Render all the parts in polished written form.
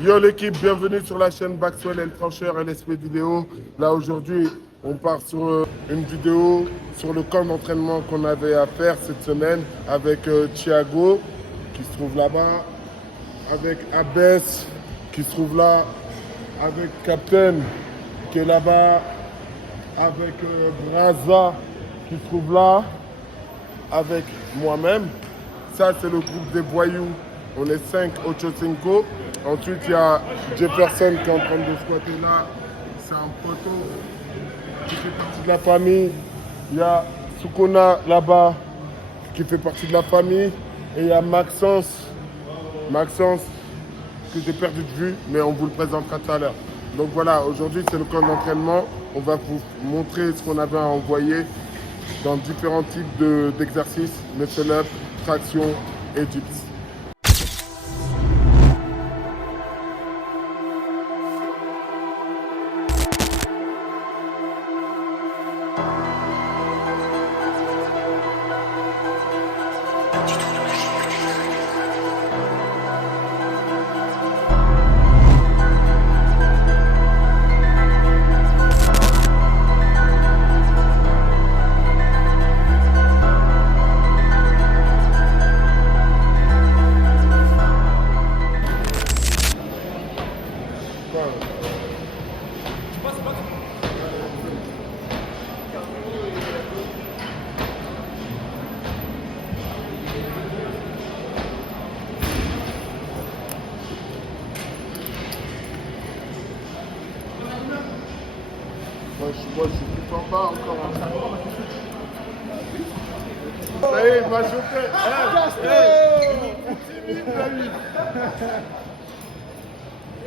Yo l'équipe, bienvenue sur la chaîne Baxwell El Trancheur LSP Vidéo. Là aujourd'hui, on part sur une vidéo sur le camp d'entraînement qu'on avait à faire cette semaine avec Thiago qui se trouve là-bas, avec Abès qui se trouve là, avec Captain qui est là-bas, avec Braza qui se trouve là, avec moi-même. Ça c'est le groupe des voyous. On est 5 Ocho Cinco. Ensuite, il y a Jefferson qui est en train de squatter là. C'est un poteau qui fait partie de la famille. Il y a Sukona là-bas qui fait partie de la famille. Et il y a Maxence que j'ai perdu de vue, mais on vous le présentera tout à l'heure. Donc voilà, aujourd'hui c'est le camp d'entraînement. On va vous montrer ce qu'on avait à envoyer dans différents types d'exercices, muscle-up, traction et dips. Moi, je suis tout en bas encore. Ça y est, il m'a chopé.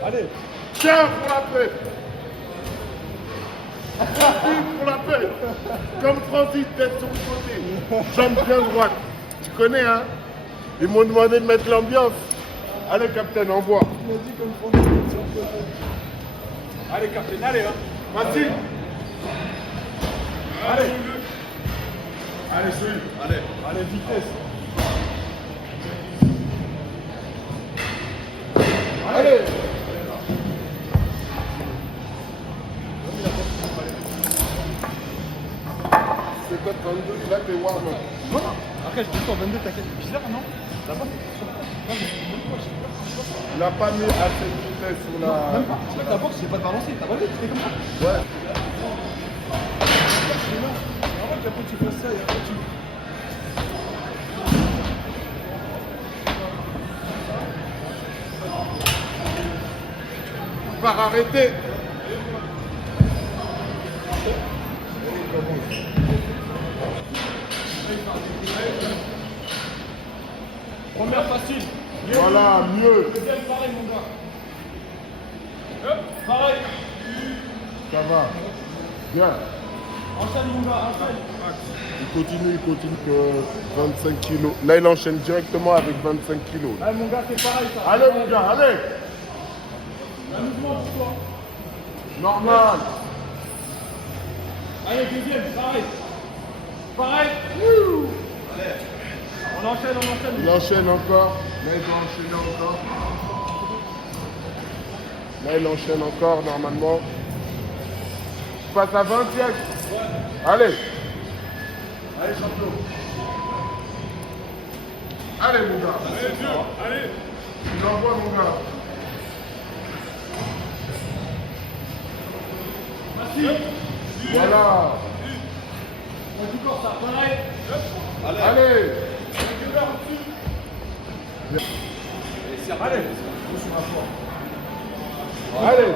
Allez, tiens pour la paix. Pour la paix. Comme Francis d'être sur le côté. Jambe bien droite. Tu connais, hein? Ils m'ont demandé de mettre l'ambiance. Allez, Captain, envoie. Il a dit comme Francis d'être sur le côté. Allez, Captain, allez, hein. Vas-y. Allez. Allez, suis. Allez, vitesse. Allez. C'est quoi 32? Là, t'es warm. Non. Après, je dis en 22, t'inquiète. Bizarre, non? Là-bas, Il n'a pas mis assez de vitesse sur la... même pas. C'est vrai que la boxe, j'ai pas de balancer. T'as pas vu? C'était comme ça. Ouais. Après, tu fais ça et après, tu... Par arrêter. Première facile. Voilà, mieux. Deuxième, pareil, mon gars. Hop, pareil. Ça va. Bien. Enchaîne, mon gars, enchaîne. Il continue que 25 kilos. Là, il enchaîne directement avec 25 kilos. Allez, mon gars, c'est pareil, ça. Allez, mon gars, allez. Un mouvement pour toi. Normal. Allez, deuxième, pareil. Pareil. Allez. On enchaîne. Il enchaîne encore. Là, il doit enchaîner encore. Là, il enchaîne encore, normalement. Je passe à 20, Jack. Ouais. Allez. Allez, champion. Allez, mon gars. Allez, Dieu. Allez. Tu l'envoies, mon gars. Facile. Voilà. On du corps, ça, pareil. Allez. Allez. Allez. Allez.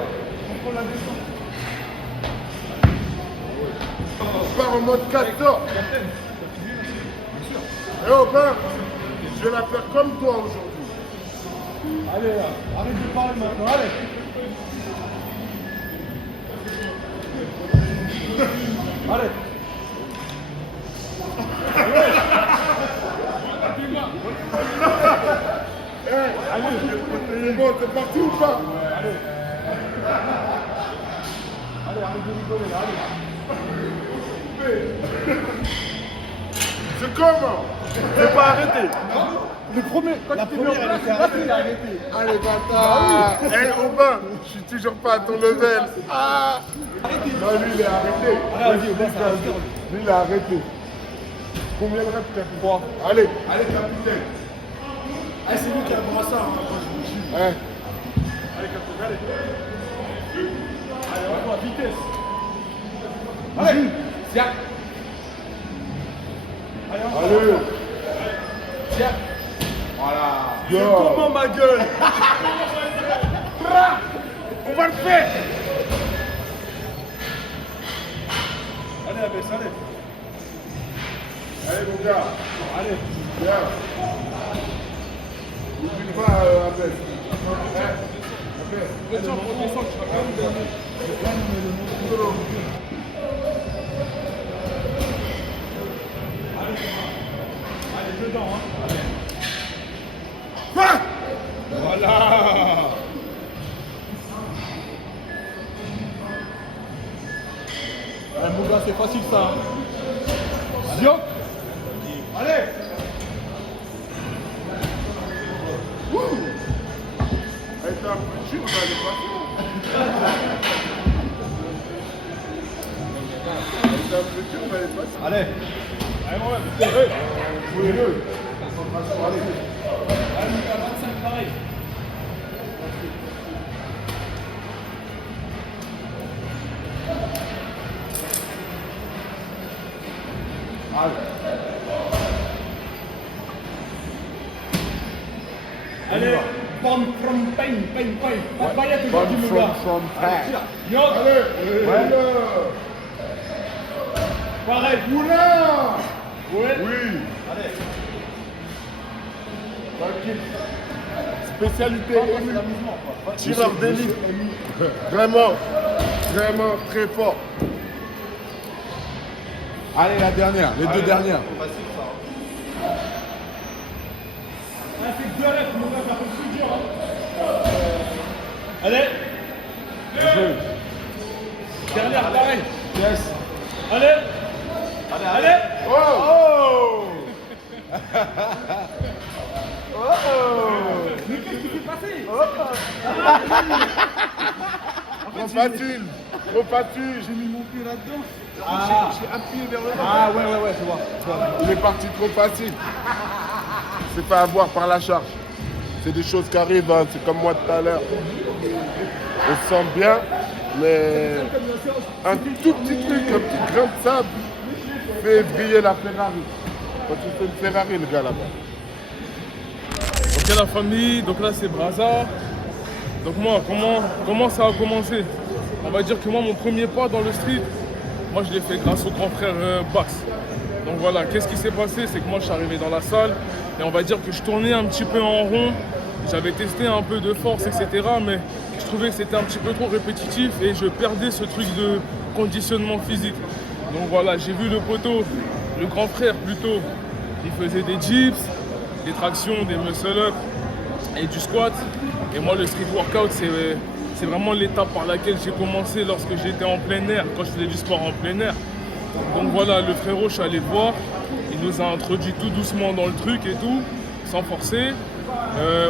On prend la descente. Je pars en mode 14. Eh oh, ben, je vais la faire comme toi aujourd'hui. Allez, là. Arrête de parler maintenant. Allez. Allez. Allez, c'est bon, c'est parti ou pas? Allez. Allez, arrête de rigoler là. Allez. C'est comment? C'est pas arrêté. Le premier, quand La tu t'es mis en première, elle place, était là, arrêtée. il a arrêté. Allez, bâtard. Eh, Robin, je suis toujours pas à ton level. Ah. Non, lui, il est arrêté. Vas-y, vas-y, Lui, il a arrêté. Combien de reps t'as fait? 3. Allez, allez, capitaine. Ah, c'est lui qui a le brassard, hein, quand je vous dis. Hein? Allez, capitaine, allez. Allez, on va vitesse. Allez, tiens. Allez. Tiens. Voilà. Bien. Comment ma gueule? On va le faire. Allez, Abbès, allez. Allez, mon gars. Allez. Bien. N'oublie pas, Abel. Descends, tu vas quand même gagner. Allez, dedans, hein. Quoi? Voilà. Ouais, mon gars, c'est facile ça. Hein. Yo. Allez. Elle était un peu dure, elle est pas Elle était un peu dure, mais elle est pas Allez. Allez, mon gars. Jouez-le. Allez, à 25, pareil. Allez, bomb from pain, pain, pain. Pas de baillette aujourd'hui, mon gars. Yo, Allez, Ouais. Pareil. Oula. Ouais. Oui. Allez. Tranquille. Spécialité C'est élite. l'amusement, quoi. Tireur d'élite. Vraiment, vraiment très fort. Allez, la dernière, les deux dernières. Facile, ça. Ah, c'est deux lettres, mon gars, c'est un peu plus dur. Hein. Allez. Dernière, pareil. Yes. Allez. Allez. Oh. Mais qu'est-ce qui s'est passé? Trop facile. Trop facile. J'ai mis mon pied là-dedans. Ah. J'ai appuyé vers le bas. Ah, ouais, je vois. Il est parti trop facile. C'est pas à voir par la charge. C'est des choses qui arrivent, hein. C'est comme moi tout à l'heure. On se sent bien, mais un tout petit truc, un petit grain de sable fait briller la Ferrari. Parce que c'est une Ferrari le gars là-bas. Ok la famille, donc là c'est Braza. Donc moi, comment ça a commencé? On va dire que moi, mon premier pas dans le street, moi je l'ai fait grâce au grand frère Bax. Donc voilà, qu'est-ce qui s'est passé? C'est que moi je suis arrivé dans la salle et on va dire que je tournais un petit peu en rond. J'avais testé un peu de force, etc. Mais je trouvais que c'était un petit peu trop répétitif et je perdais ce truc de conditionnement physique. Donc voilà, j'ai vu le poteau, le grand frère plutôt, il faisait des dips, des tractions, des muscle-up et du squat. Et moi, le street workout, c'est vraiment l'étape par laquelle j'ai commencé lorsque j'étais en plein air, quand je faisais du sport en plein air. Donc voilà, le frérot, je suis allé le voir. Il nous a introduit tout doucement dans le truc et tout, sans forcer.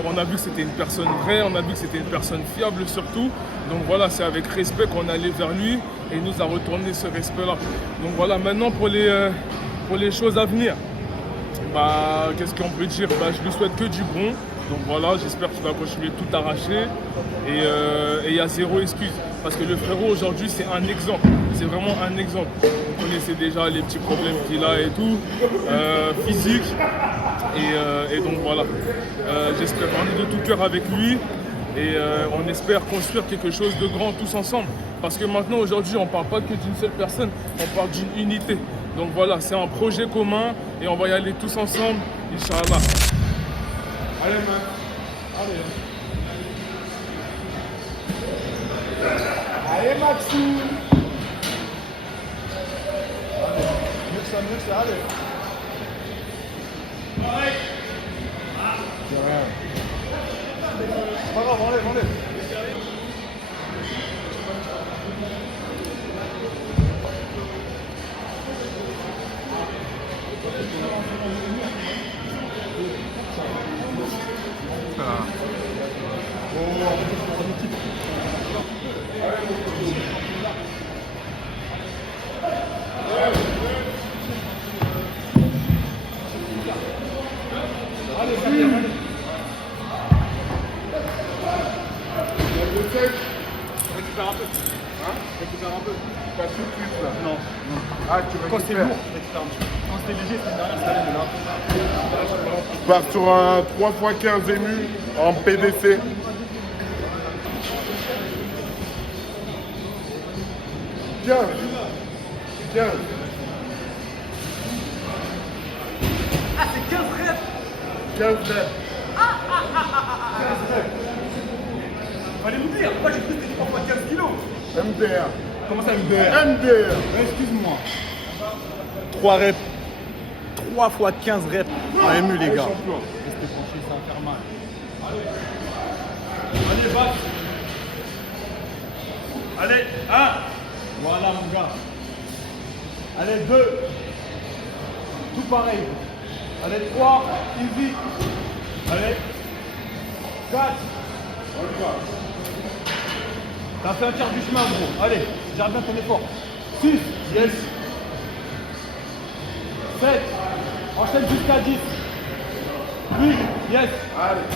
On a vu que c'était une personne vraie, on a vu que c'était une personne fiable surtout. Donc voilà, c'est avec respect qu'on allait vers lui et il nous a retourné ce respect-là. Donc voilà, maintenant pour les choses à venir, bah, qu'est-ce qu'on peut dire? Bah, je lui souhaite que du bon. Donc voilà, j'espère qu'il va continuer tout arracher et il y a zéro excuse. Parce que le frérot aujourd'hui c'est un exemple, c'est vraiment un exemple. Vous connaissez déjà les petits problèmes qu'il a et tout, physique. Et donc voilà, j'espère parler de tout cœur avec lui et on espère construire quelque chose de grand tous ensemble. Parce que maintenant aujourd'hui on ne parle pas que d'une seule personne, on parle d'une unité. Donc voilà, c'est un projet commun et on va y aller tous ensemble, Inch'Allah. Allez, man. Allez. Allez, Maxou. Allez. Mieux que ça, allez. C'est rien. C'est pas grave, enlève. Récupère un peu. Hein? Récupère un peu. Pas tout de suite là. Non. Ah, tu Quand c'est récupères. lourd, récupère un peu. Quand c'est léger, c'est derrière, ça allait de là. Je pars sur un 3x15 ému en PDC. Tiens. 15. Ah, c'est 15 reps. 15 reps. Fallait me dire, moi j'ai pris des 3 fois 15 kilos. MDR. Comment ça, MDR? MDR. Excuse-moi. 3 reps. 3 fois 15 reps en MU, les gars. Champion. Restez penché, ça va faire mal. Allez, va. Allez, 1. Voilà, mon gars. Allez, 2. Tout pareil. Allez, 3. Easy. Allez. 4. T'as fait un quart du chemin, gros. Allez, gère bien ton effort. 6. Yes. 7. Enchaîne jusqu'à 10. 8. Yes. Allez.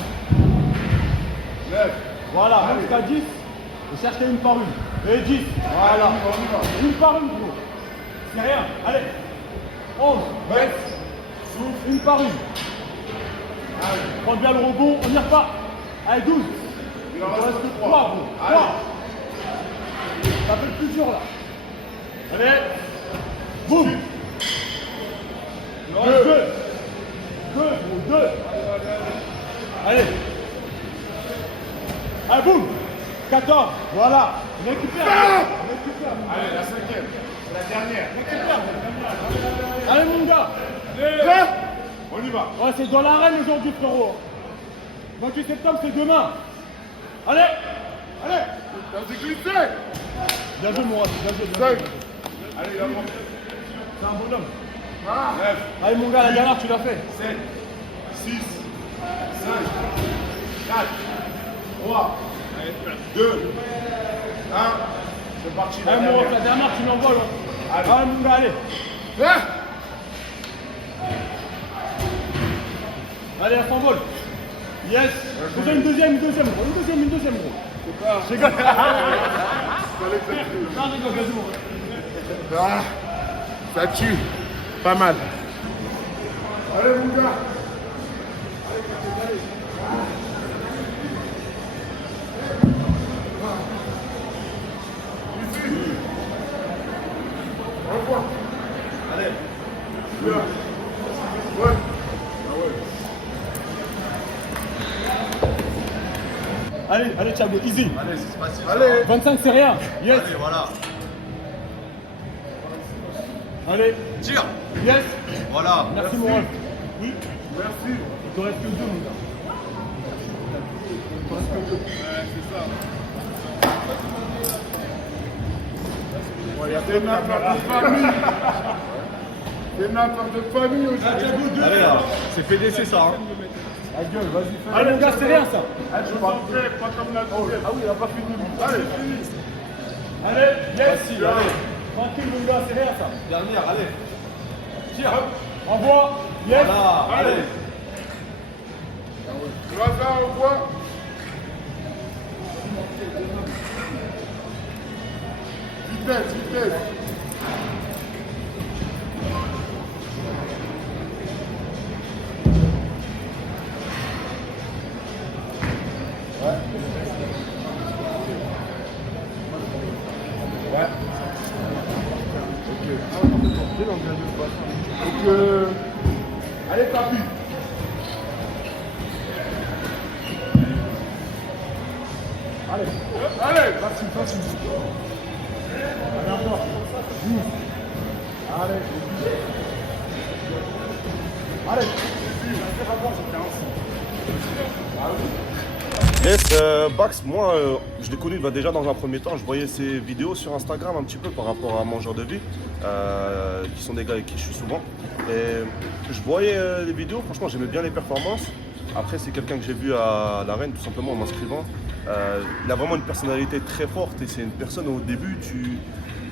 9. Voilà, Allez. jusqu'à 10. Et cherchez une par une. Et 10. Voilà. Une par une, gros. C'est rien. Allez. 11. Baisse. Souffle, une par une. Allez. Prends bien le rebond, on y repart. Allez, 12. Il en reste que 3, gros. 3. Ça fait le plus dur, là. Allez. Boum. Il en reste 2. 2, gros, 2. Allez. Allez, boum. 14. Voilà. Récupère. Récupère. Allez, la 5e. La dernière. Allez, mon gars. Prêt? On y va. Ouais, c'est dans l'arène aujourd'hui, frérot. 28 septembre, c'est demain. Allez. Allez. T'as glissé. Bien joué, Mourad. Bien joué. Bien joué. 5. Allez, la montre. C'est un bonhomme. 9. Allez, mon gars, la dernière, tu l'as fait. 7. 6. 5. 4. 3. 2. 1. C'est parti. La Allez, Mourad, dernière. la dernière, tu l'envoies, là. Allez. Allez, mon gars, allez. Hein? Allez, elle s'envole. Yes. Faisons une deuxième, gros. Une deuxième, gros. Je rigole. Fallait que ça tue. Non, je rigole, vas-y, Mourad. Ah, ça tue. Pas mal. Allez, mon gars. Ici. Envoie. Allez. Là. Ouais. Allez, Thiago, easy. Allez, c'est facile. Allez. 25, c'est rien. Yes. Allez, voilà. Allez. Tire. Yes. Voilà. Merci, Mourad. Oui. Merci. Il te reste que 2, mon gars. Il te reste que 2. C'est une affaire de famille. C'est une affaire de famille aujourd'hui. Allez, là. C'est PDC, ça. Hein. La gueule, vas-y, fais. Allez, mon gars, c'est rien, ça. Ah, tu vas faire pas comme la deuxième. Ah oui, il a pas fini. Allez, fini. Allez, yes. Facile, allez. Tranquille, mon gars, c'est rien, ça. Dernière, allez. Tire. Envoie. Yes. Voilà, allez. Grâce au revoir. Vitesse, vitesse. Ouais. Ok. Allez, papi. Allez. Allez. Facile. Allez, encore. Allez. Allez. Ah oui. Yes, Bax, moi, je l'ai connu déjà dans un premier temps. Je voyais ses vidéos sur Instagram un petit peu par rapport à Mangeur de Vie, qui sont des gars avec qui je suis souvent. Et je voyais les vidéos, franchement, j'aimais bien les performances. Après, c'est quelqu'un que j'ai vu à l'arène, tout simplement en m'inscrivant. Il a vraiment une personnalité très forte et c'est une personne au début, tu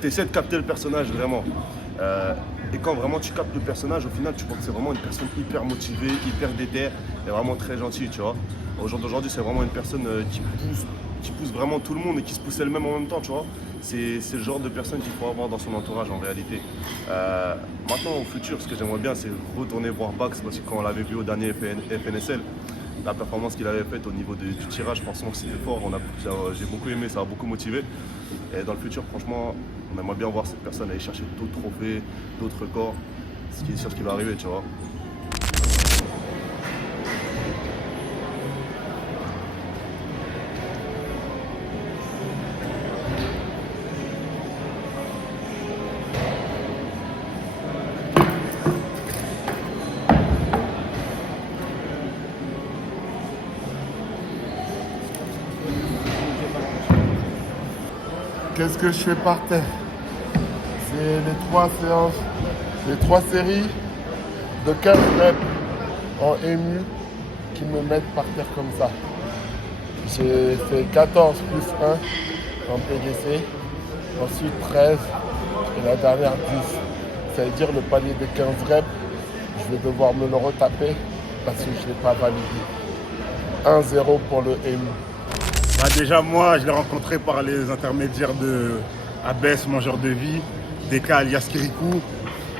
essaies de capter le personnage vraiment. Et quand vraiment tu captes le personnage, au final, tu vois que c'est vraiment une personne hyper motivée, hyper déter et vraiment très gentille, tu vois. Au jour d'aujourd'hui, c'est vraiment une personne qui pousse vraiment tout le monde et qui se pousse elle-même en même temps, tu vois. C'est le genre de personne qu'il faut avoir dans son entourage en réalité. Maintenant, au futur, ce que j'aimerais bien, c'est retourner voir Bax parce que quand on l'avait vu au dernier FNSL, la performance qu'il avait faite au niveau du tirage, franchement, c'était fort. J'ai beaucoup aimé, ça a beaucoup motivé. Et dans le futur, franchement, on aimerait bien voir cette personne aller chercher d'autres trophées, d'autres records, ce qui est sûr ce qui va arriver, tu vois. Qu'est-ce que je fais par terre? C'est les 3 séances, les 3 séries de 15 reps en ému qui me mettent par terre comme ça. J'ai fait 14 plus 1 en PDC, ensuite 13 et la dernière 10. Ça veut dire le palier de 15 reps, je vais devoir me le retaper parce que je ne l'ai pas validé. 1-0 pour le ému. Bah déjà, moi, je l'ai rencontré par les intermédiaires de Abbès, Mangeur de Vie, DK alias Kirikou.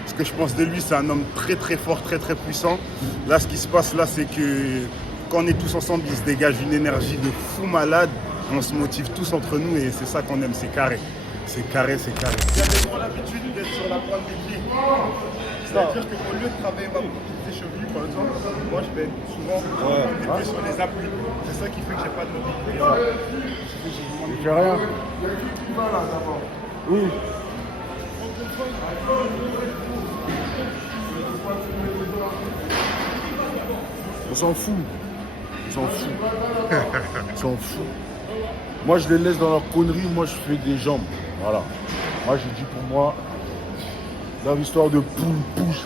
Ce que je pense de lui, c'est un homme très très fort, très très puissant. Là, ce qui se passe là, c'est que quand on est tous ensemble, il se dégage une énergie de fou malade. On se motive tous entre nous et c'est ça qu'on aime, c'est carré. C'est carré, c'est carré. J'avais trop l'habitude d'être sur la pointe des pieds. C'est-à-dire qu'au lieu de travailler ma mobilité cheville, par exemple, moi je vais souvent des pieds sur les appuis. C'est ça qui fait que j'ai pas de mobilité. Il fait rien. Oui. On s'en fout. Ils s'en fout. Ils s'en fout. Moi, je les laisse dans leur connerie. Moi, je fais des jambes. Voilà. Moi, j'ai dit pour moi, dans l'histoire de push,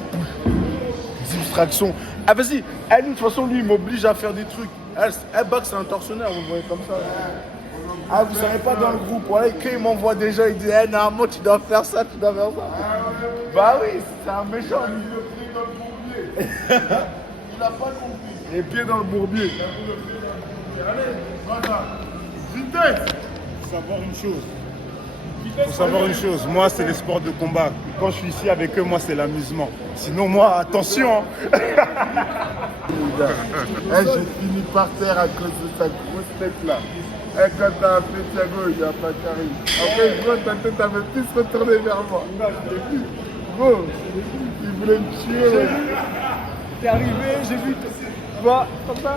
distraction. Ah, vas-y. De toute façon, lui, il m'oblige à faire des trucs. Bax, c'est un tortionnaire, vous voyez comme ça. Ah, vous savez pas dans le groupe. Voilà, quand il m'envoie déjà, il dit, normalement, tu dois faire ça, tu dois faire ça. Bah oui, c'est un méchant. Il n'a pas compris. Les pieds dans le bourbier. Allez, voilà. Vitesse. Faut savoir une chose, moi c'est les sports de combat. Quand je suis ici avec eux, moi c'est l'amusement. Sinon moi, attention. J'ai fini par terre à cause de ta grosse tête là. Quand t'as appelé Thiago, il n'y a pas carré. Après, je vois ta tête avait plus retourné vers moi. Gros, il voulait me tuer. T'es arrivé, j'ai vu. Tu vois, comme ça.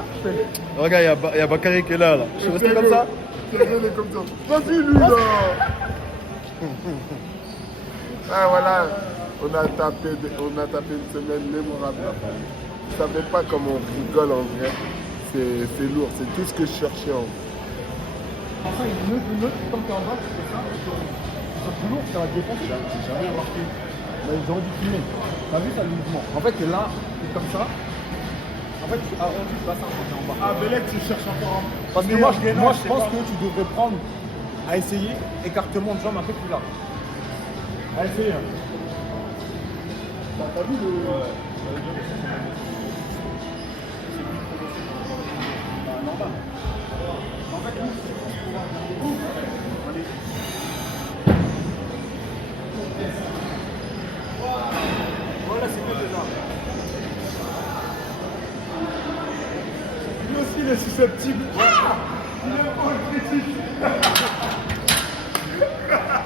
Regarde, il y a Bakary qui est là. Je suis resté comme ça. Thiago, il est comme ça. Vas-y, lui là. Ah voilà, on a tapé une semaine mémorable. Je ne savais pas comment on rigole en vrai. C'est lourd, c'est tout ce que je cherchais en vrai. Enfin, une autre, comme t'es en bas, tu fais ça, c'est plus lourd, ça va te défoncer. J'ai jamais remarqué. Mais j'aurais dû filmer. T'as vu ça, le mouvement? En fait, t'es là, t'es comme ça. En fait, tu arrondis pas ça quand t'es en bas. Ah, Belek, tu cherches encore un. Parce que moi, je pense que tu devrais prendre à essayer écartement de jambes un peu plus large. À essayer. T'as vu le. Normal. En fait, voilà, c'est bien déjà. Lui aussi, il est susceptible. Il est pas critique.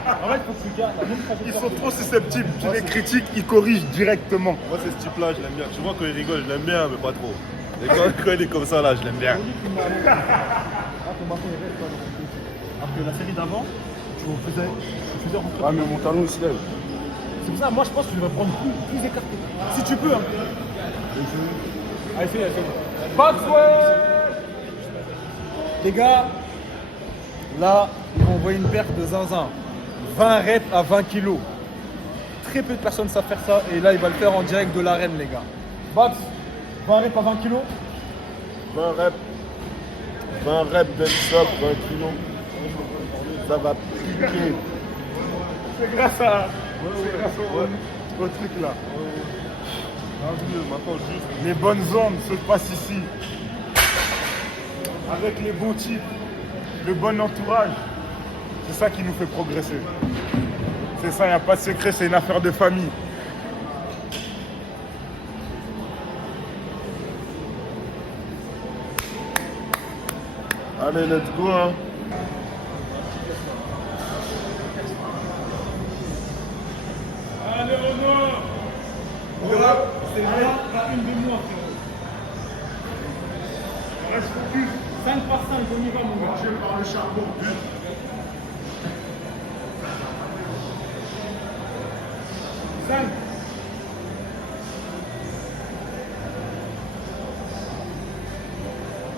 En fait, il faut que tu gardes la même trajectoire. Ils sont trop susceptibles. Tu les critiques, ils corrigent directement. Moi, c'est ce type-là, je l'aime bien. Tu vois, quand il rigole, je l'aime bien, mais pas trop. Et quand il est comme ça, là, je l'aime bien. Alors que la série d'avant, tu faisais rentrer. Ah, mais mon talon, il se lève. C'est pour ça, moi je pense que tu devrais prendre plus écarté. Si tu peux. Hein. Allez, fais. Pas de souhait. Les gars, là, ils vont envoyer une perte de zinzin. 20 reps à 20 kilos. Très peu de personnes savent faire ça. Et là, il va le faire en direct de l'arène, les gars. Bax, 20 reps à 20 kilos. 20 reps. 20 reps d'Elstop, 20 kilos. Ça va piquer. C'est grâce au truc là. Maintenant, juste. Les bonnes ondes se passent ici. Avec les bons types, le bon entourage. C'est ça qui nous fait progresser. C'est ça, il n'y a pas de secret, c'est une affaire de famille. Allez, let's go, hein. Allez, Renaud. C'est la une de moi, frérot. Reste focus. 5 par 5, on y va, mon gars. Je par le charbon. 5.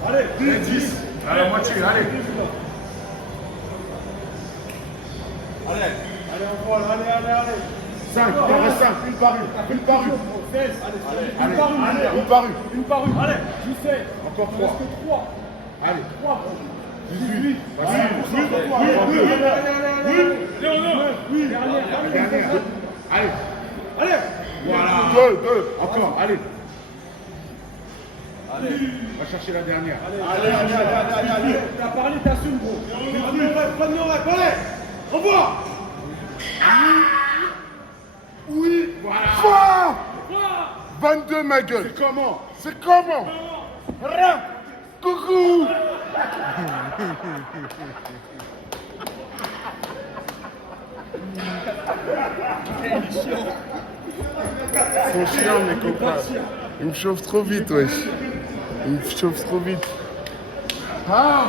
Allez, 10. À la moitié, allez. Allez, on vole, allez. 5, il en reste 5, une par une. Une par une. 16, Allez, une par une. allez, une par une. Une par une. Allez, 17. Encore Il reste 3. que 3. Allez. 3. 18. Oui, La dernière. Allez. Allez. Voilà. 2. Encore, allez. Va chercher la dernière. Allez. T'as parlé, t'assumes, gros. Prends le rep, allez. Au revoir. Oui, voilà. 22, ma gueule. Comment? C'est comment? Rien. Coucou. Ils sont chiants, mes copains. Ils me chauffent trop vite, wesh. Ils me chauffent trop vite. Ah!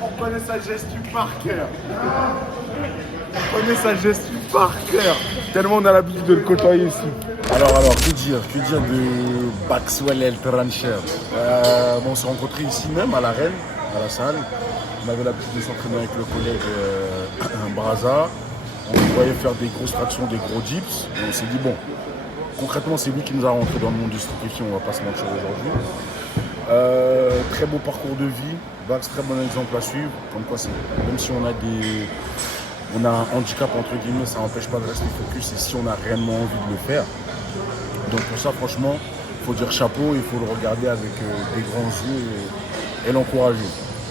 On connaît sa gestu par cœur. On connaît sa gestu par cœur. Tellement on a l'habitude de le côtoyer ici. Alors, que dire de Baxwell El Rancher. On s'est rencontrés ici même à l'arène, à la salle. On avait l'habitude de s'entraîner avec le collègue Braza. On voyait faire des grosses tractions, des gros dips. Et on s'est dit, bon, concrètement, c'est lui qui nous a rentré dans le monde du stupéfiant, on va pas se mentir aujourd'hui. Très beau parcours de vie. Bax, très bon exemple à suivre. Comme quoi, même si on a un handicap entre guillemets, ça n'empêche pas de rester focus et si on a réellement envie de le faire. Donc pour ça, franchement, il faut dire chapeau, il faut le regarder avec des grands yeux et l'encourager.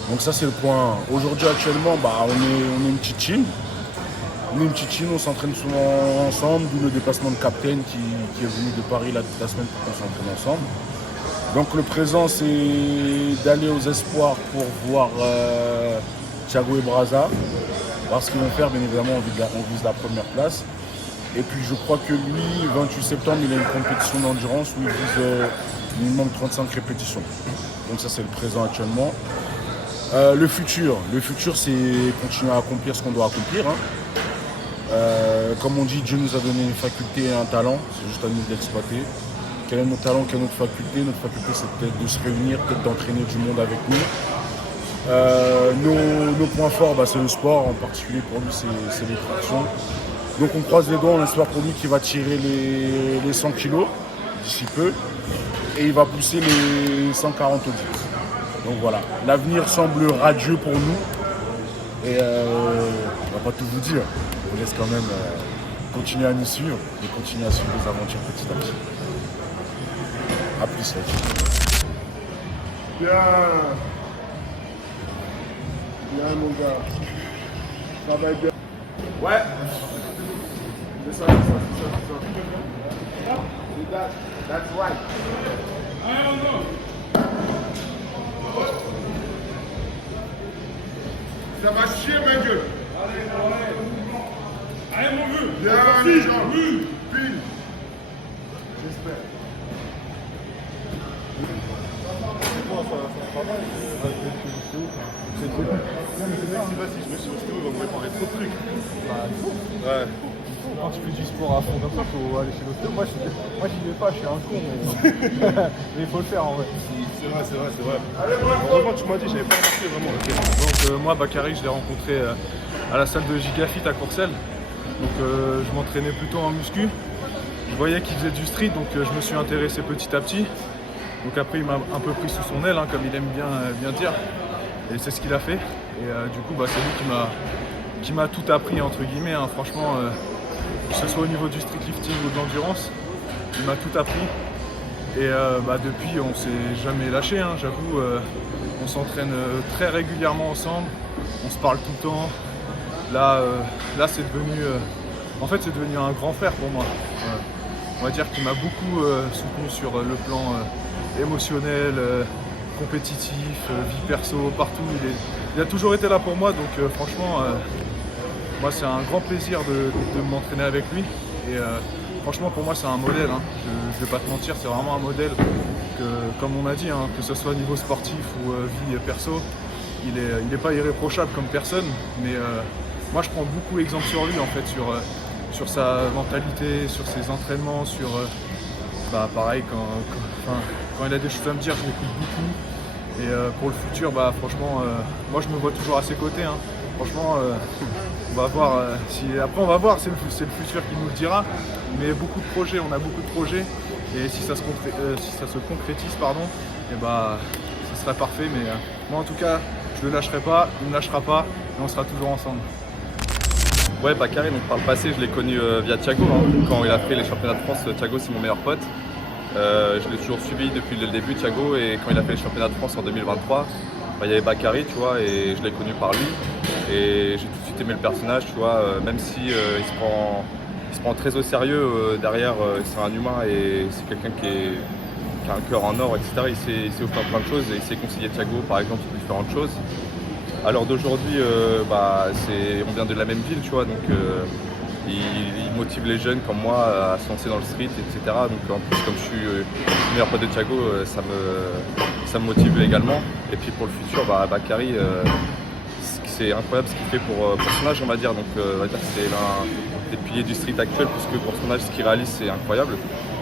Donc ça, c'est le point 1. Aujourd'hui, actuellement, on est une petite team. On s'entraîne souvent ensemble, d'où le déplacement de Captain qui est venu de Paris la semaine pour qu'on s'entraîne ensemble. Donc le présent, c'est d'aller aux espoirs pour voir Thiago et Braza. Voir ce qu'ils vont faire, bien évidemment, on vise la première place. Et puis je crois que lui, 28 septembre, il a une compétition d'endurance où il vise minimum 35 répétitions. Donc ça, c'est le présent actuellement. Le futur, c'est continuer à accomplir ce qu'on doit accomplir. Comme on dit, Dieu nous a donné une faculté et un talent, c'est juste à nous de l'exploiter. Quel est notre talent, quelle est notre faculté? Notre faculté, c'est peut-être de se réunir, peut-être d'entraîner du monde avec nous. Nos points forts, c'est le sport, en particulier pour lui, c'est les tractions. Donc on croise les doigts, on espère pour lui qu'il va tirer les 100 kilos d'ici peu et il va pousser les 140 au 10. Donc voilà, l'avenir semble radieux pour nous et on va pas tout vous dire, on vous laisse quand même continuer à nous suivre et continuer à suivre les aventures petit à petit. A plus, les filles. Bien. Bien, mon gars. Ça va être bien. Ouais. C'est ça. That's right. Ça va chier, ma gueule. Allez, mon vieux. Bien, les gens. Pile. J'espère. Vas-y, je me suis retrouvé, on va me préparer trop de trucs. Ouais. Quand tu fais du sport à fond comme ça, faut aller chez l'ostéo. Moi, j'y vais pas, je suis un con, mais il faut le faire en vrai. C'est vrai. Heureusement, tu m'as dit, j'avais pas remarqué vraiment. Donc moi, Bakary, je l'ai rencontré à la salle de Gigafit à Courcelles. Donc je m'entraînais plutôt en muscu. Je voyais qu'il faisait du street, donc je me suis intéressé petit à petit. Donc après, il m'a un peu pris sous son aile, hein, comme il aime bien dire. Et c'est ce qu'il a fait. Et du coup, c'est lui qui m'a tout appris, entre guillemets. Hein. Franchement, que ce soit au niveau du street lifting ou de l'endurance, il m'a tout appris. Et depuis, on s'est jamais lâché, hein, j'avoue. On s'entraîne très régulièrement ensemble. On se parle tout le temps. Là c'est devenu... en fait, c'est devenu un grand frère pour moi. On va dire qu'il m'a beaucoup soutenu sur le plan émotionnel, compétitif, vie perso, partout. Il a toujours été là pour moi, donc franchement, moi c'est un grand plaisir de m'entraîner avec lui. Et franchement, pour moi, c'est un modèle. Hein. Je vais pas te mentir, c'est vraiment un modèle que, comme on a dit, hein, que ce soit au niveau sportif ou vie perso, il est pas irréprochable comme personne. Mais moi, je prends beaucoup exemple sur lui, en fait, sur sa mentalité, sur ses entraînements, sur pareil, quand il a des choses à me dire, je l'écoute beaucoup. Et pour le futur, franchement, moi je me vois toujours à ses côtés. Hein. Franchement, on va voir. Après, on va voir, c'est le futur qui nous le dira. Mais beaucoup de projets, on a beaucoup de projets. Et si ça se concrétise, ce serait parfait. Mais moi, en tout cas, je ne le lâcherai pas, il ne me lâchera pas, et on sera toujours ensemble. Ouais, Bakary, donc par le passé, je l'ai connu via Thiago. Hein. Quand il a fait les championnats de France, Thiago, c'est mon meilleur pote. Je l'ai toujours suivi depuis le début, Thiago, et quand il a fait les championnats de France en 2023, il y avait Bakary, tu vois, et je l'ai connu par lui. Et j'ai tout de suite aimé le personnage, tu vois, même si il se prend très au sérieux derrière, c'est un humain et c'est quelqu'un qui a un cœur en or, etc. Il sait offrir plein de choses et il sait conseiller Thiago, par exemple, sur différentes choses. Alors d'aujourd'hui, on vient de la même ville, tu vois, donc il motive les jeunes comme moi à se lancer dans le street, etc. Donc en plus, comme je suis le meilleur pote de Thiago, ça me motive également. Et puis pour le futur, Bakary, c'est incroyable ce qu'il fait pour son âge, on va dire. Donc on va dire que c'est l'un des piliers du street actuel, puisque pour son âge, ce qu'il réalise, c'est incroyable.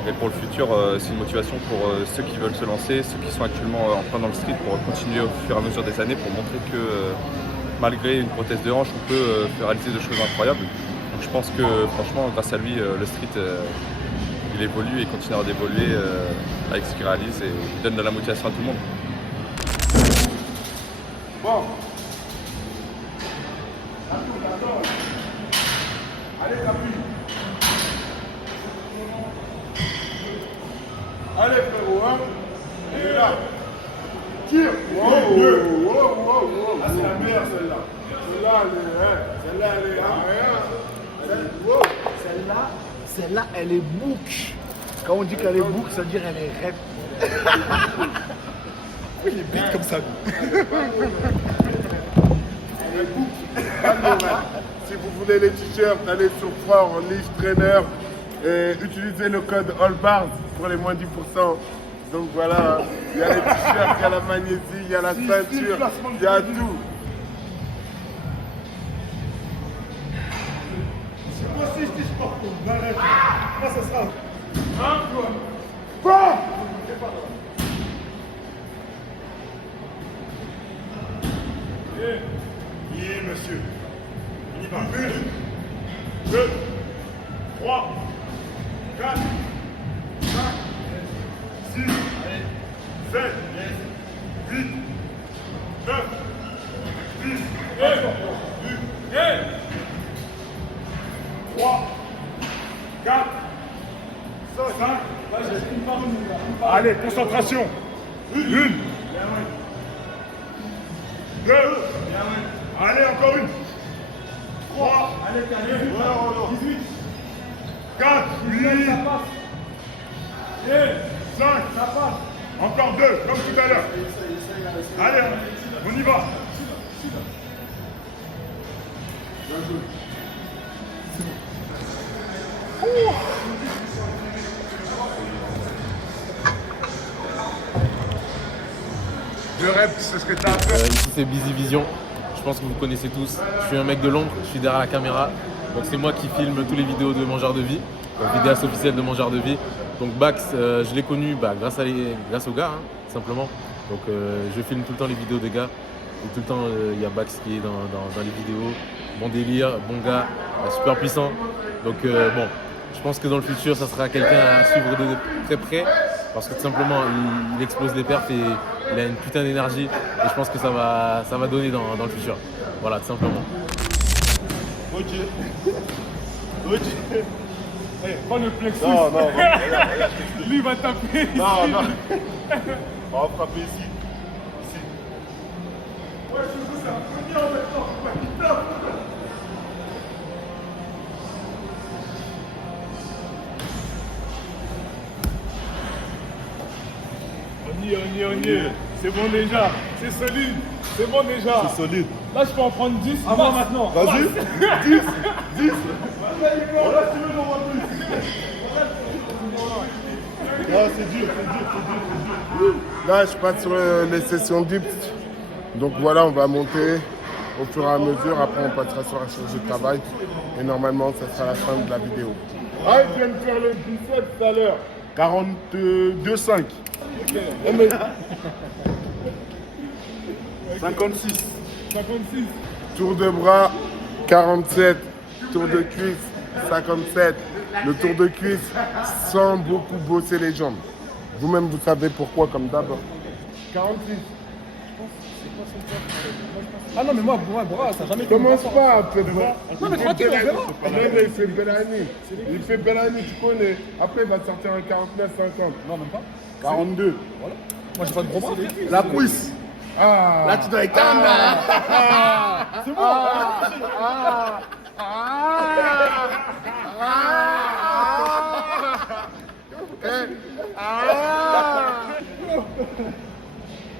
Et pour le futur, c'est une motivation pour ceux qui veulent se lancer, ceux qui sont actuellement en plein dans le street, pour continuer au fur et à mesure des années, pour montrer que malgré une prothèse de hanche, on peut réaliser des choses incroyables. Donc je pense que franchement, grâce à lui, le street, il évolue et continuera d'évoluer avec ce qu'il réalise et il donne de la motivation à tout le monde. Bon. Allez, t'appuies. Allez, frérot, hein. Et là. Tire. Wow. Ah, c'est la meilleure, celle-là. Celle-là, elle est Celle-là, elle est bouc. Quand on dit qu'elle est bouc, ça veut dire qu'elle est rêve. Oui, il est bête comme ça. Elle est bouc. Si vous voulez les t-shirts, allez sur Fort Live Trainer et utilisez le code ALLBARS pour les moins 10%. Donc voilà, il y a les t-shirts, il y a la magnésie, il y a la ceinture, il y a tout. Moi aussi, je dis sport. Moi, ça sera. Bon. Yeah, monsieur. On y va. 1, 2, 3, 4, 5, 6, 7, 8, 9, 10, 3, 4, 5. Allez, concentration. 1, 2, allez, encore une. 3, 18, 4, 8, 5, encore 2, comme tout à l'heure. Allez, on y va. Deux reps, c'est ce que tu as fait. Ici c'est Busy Vision, je pense que vous connaissez tous. Je suis un mec de l'ombre, je suis derrière la caméra. Donc c'est moi qui filme tous les vidéos de Mangeur de Vie, donc vidéaste officiel de Mangeur de Vie. Donc Bax, je l'ai connu grâce aux gars, hein, tout simplement. Donc je filme tout le temps les vidéos des gars. Et tout le temps, il y a Bax qui est dans les vidéos. Bon délire, bon gars, super puissant. Donc bon, je pense que dans le futur, ça sera quelqu'un à suivre de très près. Parce que tout simplement, il explose les perfs et il a une putain d'énergie. Et je pense que ça va donner dans le futur. Voilà, tout simplement. Ok. Hey, pas le plexus. Non, regarde, Lui va taper. Non. Ici. On va frapper ici. Ouais, je veux c'est un premier en même temps. Pas qui tape. On y est. C'est bon déjà. C'est solide. C'est bon déjà. C'est solide. Là, je peux en prendre 10. À moi maintenant. Vas-y. 10. Voilà, si tu veux, j'en vois plus. Non, c'est dur. Là, je passe sur les sessions dips. Donc voilà, on va monter au fur et à mesure. Après, on passera sur la charge de travail. Et normalement, ça sera la fin de la vidéo. Ah, il vient de faire le biceps tout à l'heure. 42,5. Ok. Mais... 56. 56. Tour de bras, 47. Tour de cuisse, 57. Le tour de cuisse sans beaucoup bosser les jambes. Vous-même, vous savez pourquoi, comme d'abord. 46. Ah non, mais moi, bras, ça n'a jamais été. Commence pas à peu près. Non, mais tranquille, on verra. Non, mais il fait Bellani. Il fait Bellani, tu connais. Après, il va te sortir un 49, 50. Non, même pas. 42. Voilà. Moi, j'ai pas de gros bras. La cuisse. Ah. Là, tu dois éteindre. C'est bon.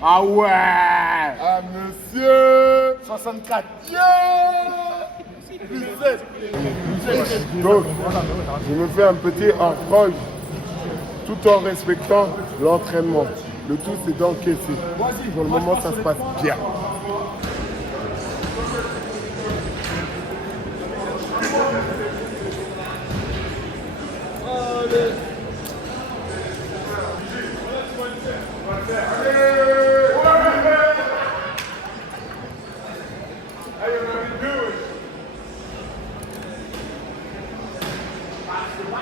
Ah ouais. Ah monsieur. 64. Plus 7. Donc, je me fais un petit hors-proche tout en respectant l'entraînement. Le tout, c'est d'encaisser. Pour le moment, ça se passe bien.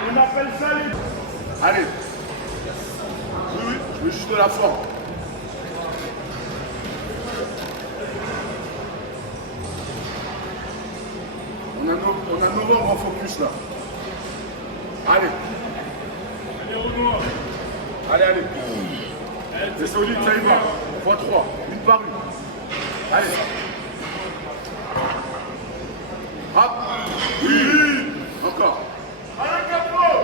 On appelle ça les... Allez. Oui, je veux juste de la forme. On a novembre en focus là. Allez. Allez. C'est solide, ça y va. Fois 3. Une par une. Allez. Hop. Oui. Encore. Allez, capot.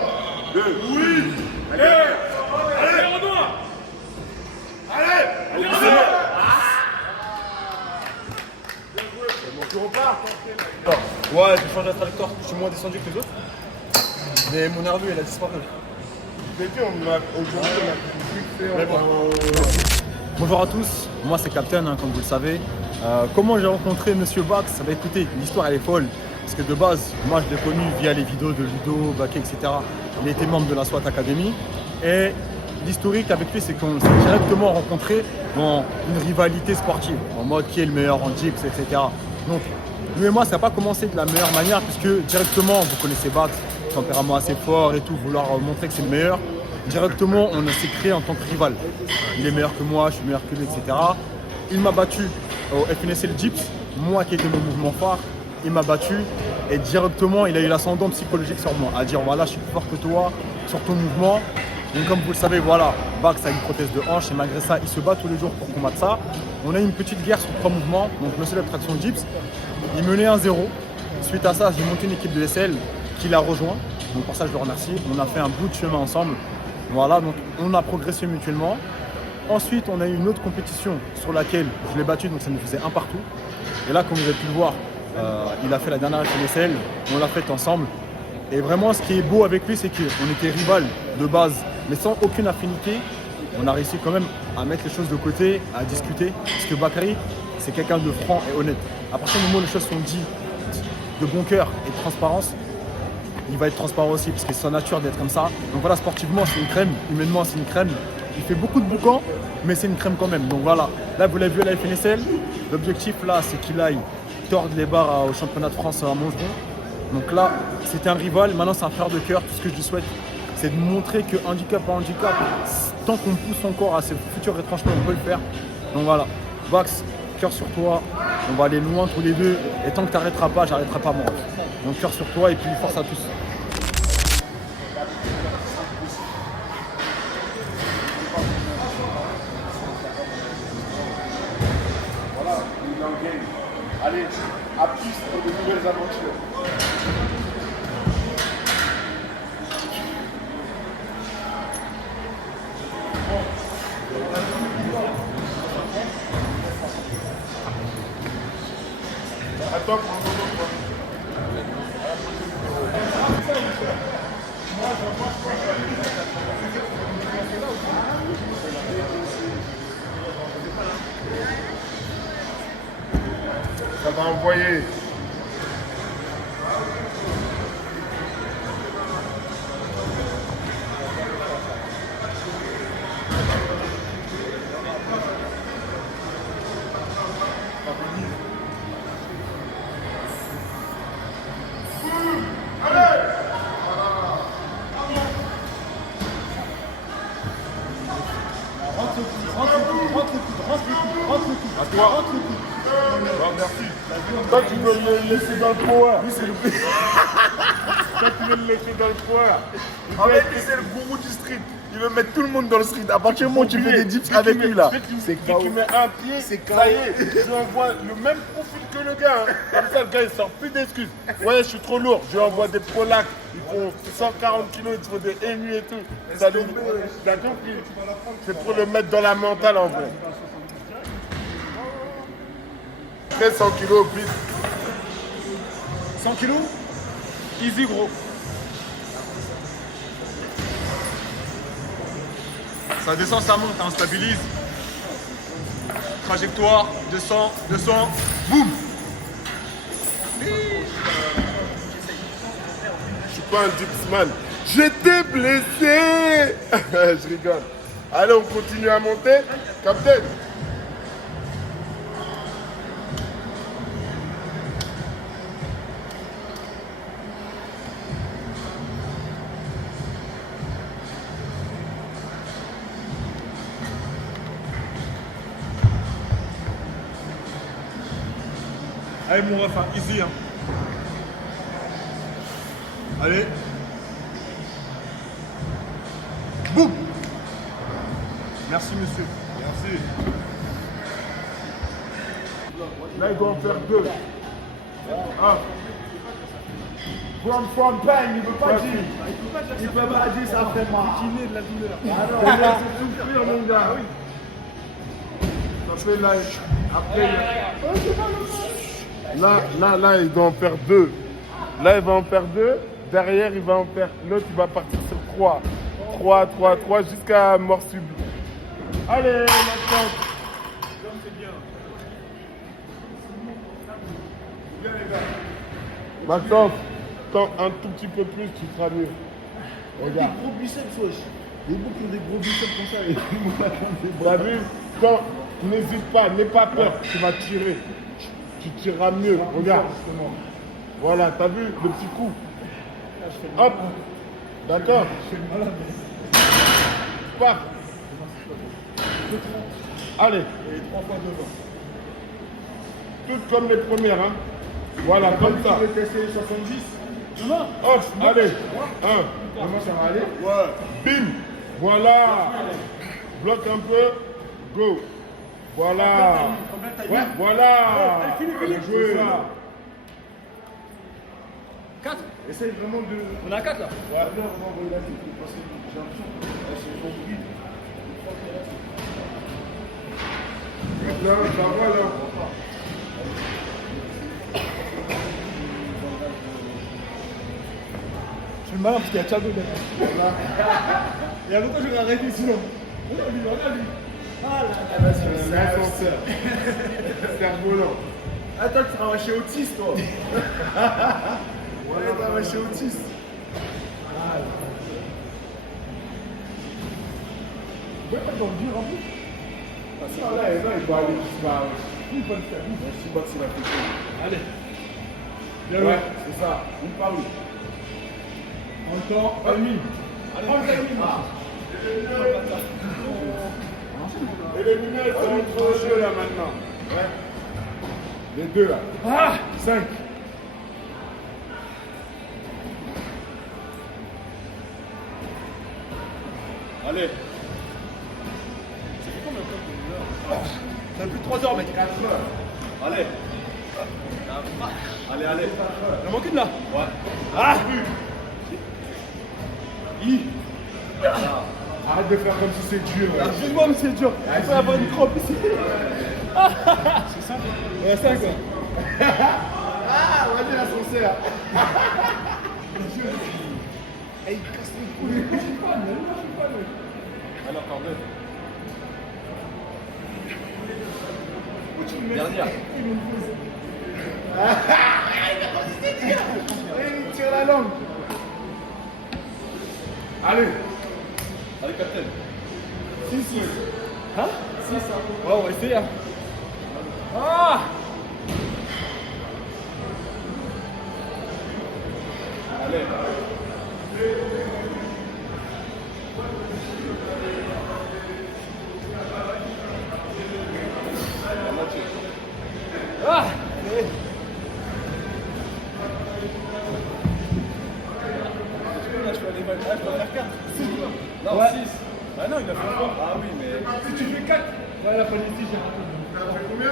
2. Oui. Allez. Allez, Renoir. Allez. Tu repars. Ouais, j'ai changé la trajectoire. Je suis moins descendu que les autres. Mais mon nerveux, il a disparu. Bonjour à tous, moi c'est Captain, hein, comme vous le savez. Comment j'ai rencontré Monsieur Bax? Bah écoutez, l'histoire elle est folle. Parce que de base, moi je l'ai connu via les vidéos de Ludo, Baké, etc. Il était membre de la SWAT Academy. Et l'historique avec lui, c'est qu'on s'est directement rencontré dans une rivalité sportive, en mode qui est le meilleur en dips, etc. Donc, lui et moi, ça n'a pas commencé de la meilleure manière, puisque directement, vous connaissez Bax, tempérament assez fort et tout, vouloir montrer que c'est le meilleur. Directement, on s'est créé en tant que rival. Il est meilleur que moi, je suis meilleur que lui, etc. Il m'a battu au FNSL Dips, moi qui étais mon mouvement phare, il m'a battu et directement, il a eu l'ascendant psychologique sur moi, à dire voilà, je suis plus fort que toi sur ton mouvement. Donc comme vous le savez, voilà, Bax a une prothèse de hanche et malgré ça, il se bat tous les jours pour combattre ça. On a eu une petite guerre sur 3 mouvements, donc le seul traction Dips. Il menait 1-0. Suite à ça, j'ai monté une équipe de SL qui l'a rejoint. Donc pour ça, je le remercie. On a fait un bout de chemin ensemble. Voilà, donc on a progressé mutuellement. Ensuite, on a eu une autre compétition sur laquelle je l'ai battu, donc ça nous faisait un partout. Et là, comme vous avez pu le voir, il a fait la dernière FNSL, on l'a faite ensemble. Et vraiment, ce qui est beau avec lui, c'est qu'on était rivales de base, mais sans aucune affinité. On a réussi quand même à mettre les choses de côté, à discuter. Parce que Bakary, c'est quelqu'un de franc et honnête. À partir du moment où les choses sont dites de bon cœur et de transparence, il va être transparent aussi parce que c'est sa nature d'être comme ça. Donc voilà, sportivement, c'est une crème. Humainement, c'est une crème. Il fait beaucoup de boucans, mais c'est une crème quand même. Donc voilà, là, vous l'avez vu à la FNSL. L'objectif, là, c'est qu'il aille tordre les barres au championnat de France à Montgeron. Donc là, c'était un rival. Maintenant, c'est un frère de cœur. Tout ce que je lui souhaite, c'est de montrer que handicap à handicap, tant qu'on pousse encore à ses futurs retranchements, on peut le faire. Donc voilà, Bax, cœur sur toi. On va aller loin tous les deux. Et tant que tu n'arrêteras pas, j'arrêterai pas moi. Donc cœur sur toi et puis force à tous. Allez, à plus pour de nouvelles aventures. Attends, ça va envoyer. Toi, tu veux le laisser dans le coin. Lui, c'est le... Toi, tu veux le laisser dans le coin. En fait, lui, c'est le gourou du street. Il veut mettre tout le monde dans le street. À partir du moment où tu fais des dips avec lui, là, c'est que tu mets un pied, c'est ça y est. Je envoie le même profil que le gars. Hein. Comme ça, le gars, il sort plus d'excuses. Ouais, je suis trop lourd. Je lui envoie des Polacs. Ils font 140 kilos, ils font des émus et tout. Ça lui... T'as compris? C'est pour le mettre dans la mentale, en vrai. 100 kilos, vite. 100 kilos, easy gros. Ça descend, ça monte, on stabilise. Trajectoire, 200, boum. Je suis pas un dipsman. J'étais blessé. Je rigole. Allez, on continue à monter. Captain. Allez mon ref, hein, easy hein. Allez. Boum. Merci monsieur. Merci. Là, il doit en faire deux. Un. From pain, il ne veut pas dire. Il ne peut pas dire, ça fait mal. Il de la douleur. Alors, c'est souffrir, mon gars. Ça fait là. Après, là, il doit en faire deux. Là, il va en faire deux. Derrière, il va en faire. L'autre, il va partir sur 3. 3, jusqu'à mort subie. Allez, maintenant. Maxence, quand un tout petit peu plus, tu feras mieux. Regarde. Des gros biceps, wesh. Les boucs qui ont des gros biceps comme ça. Et... Bravu, quand n'hésite pas, n'aie pas peur, tu vas tirer. Tu tireras mieux. Regarde. Voilà, t'as vu le petit coup. Hop. D'accord. Paf. Allez. Et 3 fois devant. Toutes comme les premières, hein. Voilà, comme ça. Tu veux tester 70 ? Non. Hop, allez. 1. Comment ça va aller ? Ouais. Bim. Voilà. Bloque un peu. Go. Voilà. Ouais, voilà. Bien joué. 4. Essaye vraiment de... On a 4 là. Ouais, là, on va envoyer la tête. Parce que j'ai l'impression que c'est compris. Maintenant, ça va là. Je suis malin parce qu'il y a Thiago derrière. Il y a longtemps que j'aurais arrêté sinon. Regarde lui. Ah là là, C'est un ascenseur. Cerf-volant. Attends, tu travailles chez Autiste, toi. Ouais, tu travailles chez Autiste. Ouais, t'as dans le dur en plus. Ah, là, il va aller jusqu'à. Il faut le faire. Je sais pas s'il a fait ça. Allez. Ouais, c'est ça. Une par une. Encore un minute. Allez, prends le timing. Et les lunettes sont entre le jeu là maintenant. Ouais. Les deux là. Ah 5. Allez. Ça fait plus de 3 heures, mec. 4 heures. Allez. Allez, allez. Il en manque une là. Ouais. Ah Arrête de faire comme si c'est dur. Excuse-moi, mais c'est dur. Il faut avoir une crampe ici. C'est ça. Ouais, 5 quoi. Ah, regardez l'ascenseur. Eh, il casse les couilles. Je suis pas nul. Alors, pardon. Dernière. Il tire la langue. Allez. Allez, capitaine. 6. Hein 6. Ouais, on va essayer. Hein. Ah Allez. Ah Non, Ouais. 6. Bah non, il a fait quoi? Ah oui, mais. Si tu fais 4. Ouais, la politique, j'ai Tu as fait combien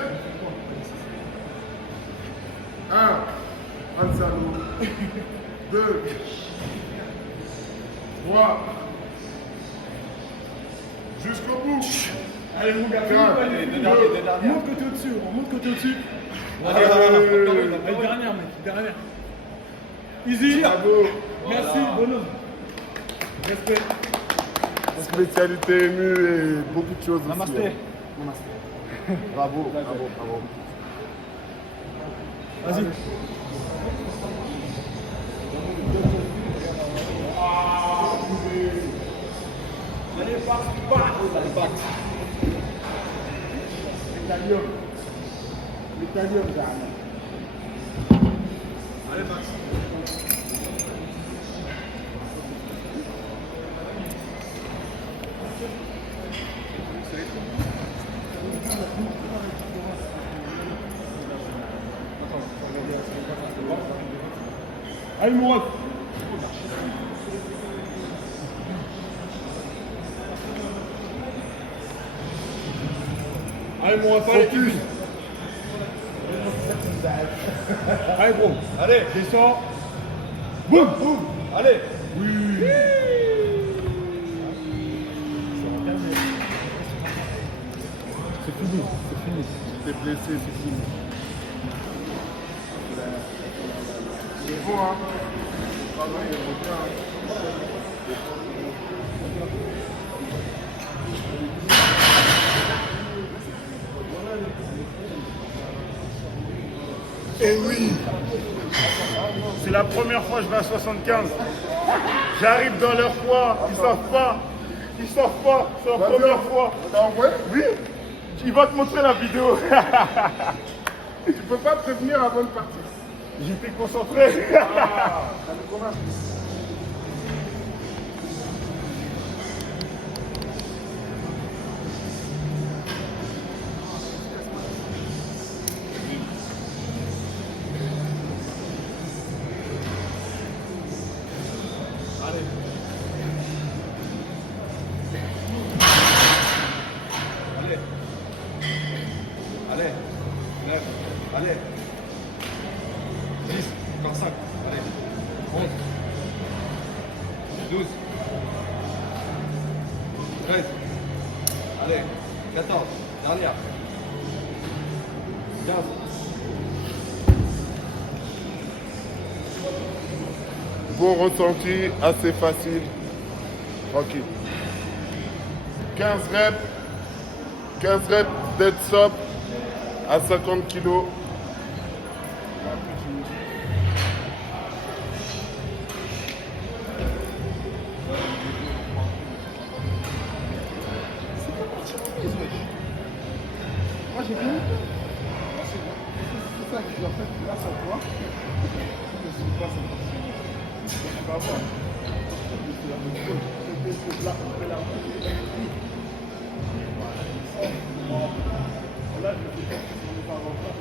1. Ansano. 2. 3. Jusqu'au bout. Allez, mon gars, Allez, deux dernières. monte côté au-dessus, on monte côté au-dessus. Allez, Allez, dernière, mec, dernière. Easy. Bravo. Merci, bonhomme. Respect. Spécialité émue et beaucoup de choses aussi. Namasté. Hein. Namasté. Bravo, bravo, bravo. Vas-y. Allez, back. L'Italien, Zahana. Allez, Max. Allez, mon ref. Allez, mon ref, allez. Focus. Allez, gros. Allez. Descends. Boum, boum. Allez. C'est fini, c'est fini. T'es blessé, c'est fini. C'est bon, hein. Pardon, il revient. Et oui, c'est la première fois que je vais à 75. J'arrive dans leur poids, ils savent pas. Ils savent pas, c'est la première fois. T'as envoyé? Oui, il va te montrer la vidéo. Tu peux pas prévenir avant de partir. J'étais concentré. Ça me convainc. Allez. 9. Allez. 10. Encore 5. Allez. 11. 12. 13. Allez. 14. Dernière. 15. Bon ressenti, assez facile. Tranquille. 15 reps. 15 reps d'être sobre à 50 kg. Moi j'ai fini. C'est ça que je dois faire grâce à toi. Je suis pas ça. On va voir. C'est la même chose. C'est là, on fait la là, je vais faire on va refaire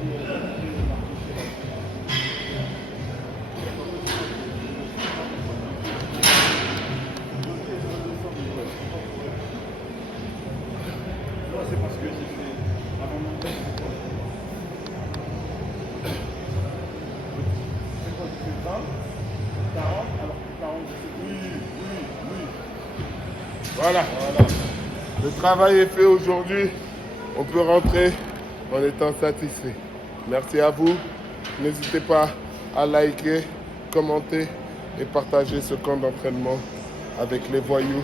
c'est parce que j'ai fait avant mon test. C'est quoi, tu fais 20, 40, alors que 40, oui. Voilà. Le travail est fait aujourd'hui. On peut rentrer en étant satisfait. Merci à vous. N'hésitez pas à liker, commenter et partager ce camp d'entraînement avec les voyous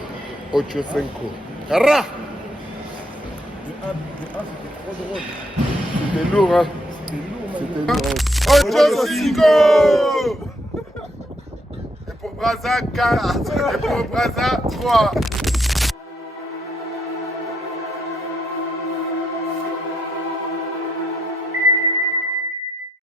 Ocho Cinco. Hara! C'était trop drôle. C'était lourd, hein? C'était lourd. Ocho Cinco! Et pour Braza, 4. Et pour Braza, 3.